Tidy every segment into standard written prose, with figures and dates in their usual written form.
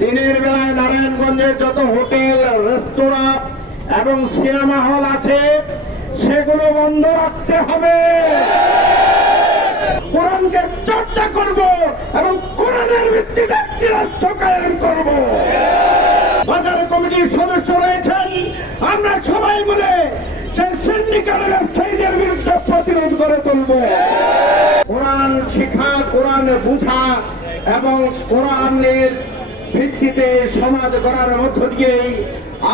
দিনের বেলায় নারায়ণগঞ্জের যত হোটেল, রেস্তোরাঁ এবং সিনেমা হল আছে সেগুলো বন্ধ রাখতে হবে। কোরআনকে চর্চা করব এবং কোরআনের ভিত্তিতে একটি রাষ্ট্র কায়েম করব। বাজার কমিটির সদস্য রয়েছেন, আমরা সবাই মিলে সেই সিন্ডিকেটের ব্যবসায়ীদের বিরুদ্ধে প্রতিরোধ করে তুলব। কোরআন শিক্ষা, কোরআন বুঝা এবং কোরআনের ভিত্তিতে সমাজ গড়ার মধ্য দিয়েই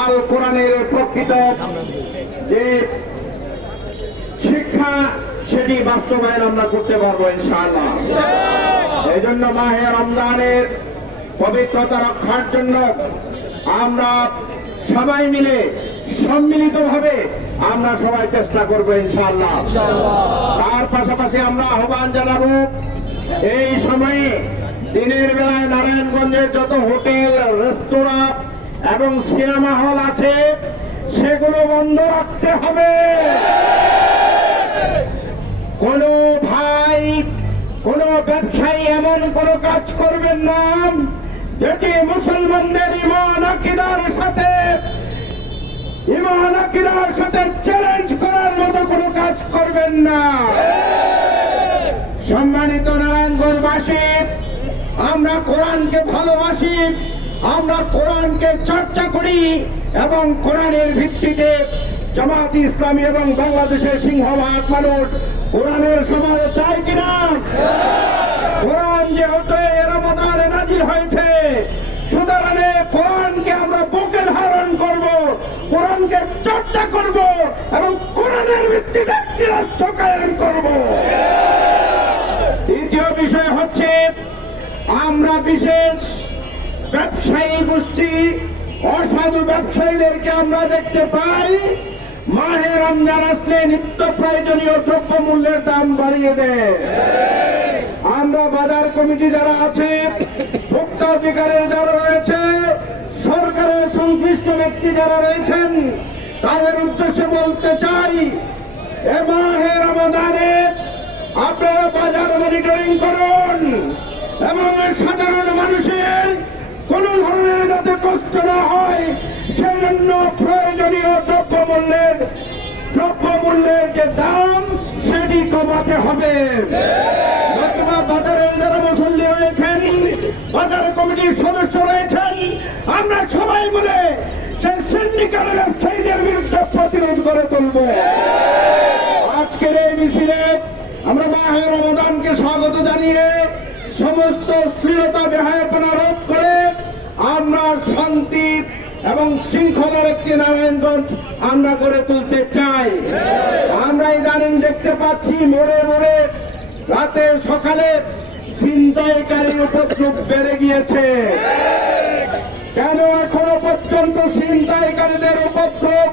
আল কোরআনের প্রকৃত যে শিক্ষা সেটি বাস্তবায়ন আমরা করতে পারবো ইনশাআল্লাহ। এই জন্য মাহে রমজানের পবিত্রতা রক্ষার জন্য আমরা সবাই মিলে সম্মিলিতভাবে আমরা সবাই চেষ্টা করবো ইনশাআল্লাহ। তার পাশাপাশি আমরা আহ্বান জানাবো, এই সময়ে দিনের বেলায় নারায়ণগঞ্জের যত হোটেল, রেস্তোরাঁ এবং সিনেমা হল আছে সেগুলো বন্ধ রাখতে হবে। কোন ভাই, কোন ব্যবসায়ী এমন কোন কাজ করবেন না যেটি মুসলমানদের ঈমান আকীদার সাথে চ্যালেঞ্জ করার মতো কোনো কাজ করবেন না। সম্মানিত নারায়ণগঞ্জবাসী, আমরা কোরআনকে ভালোবাসি, আমরা কোরআনকে চর্চা করি এবং কোরআনের ভিত্তিতে জামাত ইসলামী এবং বাংলাদেশের সিংহভাগ মানুষ কোরআনের সমাজ চায় কিনা? কোরআন যেহেতু রমাদানে নাজিল হয়েছে, সুতরাং কোরআনকে আমরা বুকে ধারণ করব, কোরআনকে চর্চা করব এবং কোরআনের ভিত্তিতে একটি রাষ্ট্র কায়েম করব। দ্বিতীয় বিষয় হচ্ছে, আমরা বিশেষ ব্যবসায়ী গোষ্ঠী, অসাধু ব্যবসায়ীদেরকে আমরা দেখতে পাই মাহে রমজান আসলে নিত্য প্রয়োজনীয় দ্রব্য মূল্যের দাম বাড়িয়ে দেয়। আমরা বাজার কমিটি যারা আছে, ভোক্তা অধিকারের যারা রয়েছে, সরকারের সংশ্লিষ্ট ব্যক্তি যারা রয়েছেন, তাদের উদ্দেশ্যে বলতে চাই, এ মাহে রমজানে আপনারা বাজার মনিটরিং করুন এবং সাধারণ মানুষের কোন ধরনের যাতে কষ্ট না হয় সেই জন্য প্রয়োজনীয় দ্রব্যমূল্যের যে দাম সেটি কমাতে হবে। বর্তমান বাজারের যারা মুসল্লি রয়েছেন, বাজার কমিটির সদস্য রয়েছেন, আমরা সবাই মিলে সেই সিন্ডিকেটের ব্যবসায়ীদের বিরুদ্ধে প্রতিরোধ করে তুলব। আজকের এই মিছিলে আমরা মাহে রমজানকে স্বাগত জানিয়ে সমস্ত অশ্লীলতা বেহায়াপনা রোধ করে আমরা শান্তি এবং শৃঙ্খলার একটি নারায়ণগঞ্জ আমরা গড়ে তুলতে চাই। আমরা ইদানিং দেখতে পাচ্ছি মোড়ে মোড়ে রাতে সকালে ছিনতাইকারীর উপদ্রব বেড়ে গিয়েছে। কেন এখনো পর্যন্ত ছিনতাইকারীদের উপদ্রব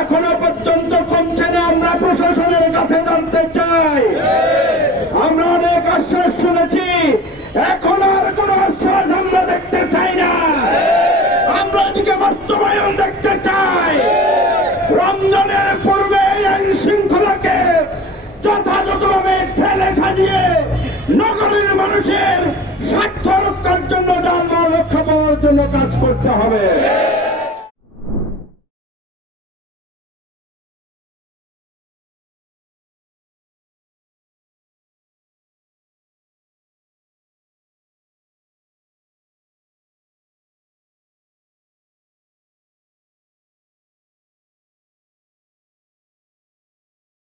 এখনো পর্যন্ত কমছে না? আমরা প্রশাসনের কাছে জানতে চাই। আমরা অনেক আশ্বাস শুনেছি, এখন আর কোন আশ্বাস আমরা দেখতে চাই না। আমরা এদিকে বাস্তবায়ন দেখতে চাই। রমজানের পূর্বে আইন শৃঙ্খলাকে যথাযথভাবে ঠেলে সাজিয়ে নগরীর মানুষের স্বার্থ রক্ষার জন্য, যানবাহন রক্ষা পাওয়ার জন্য কাজ করতে হবে।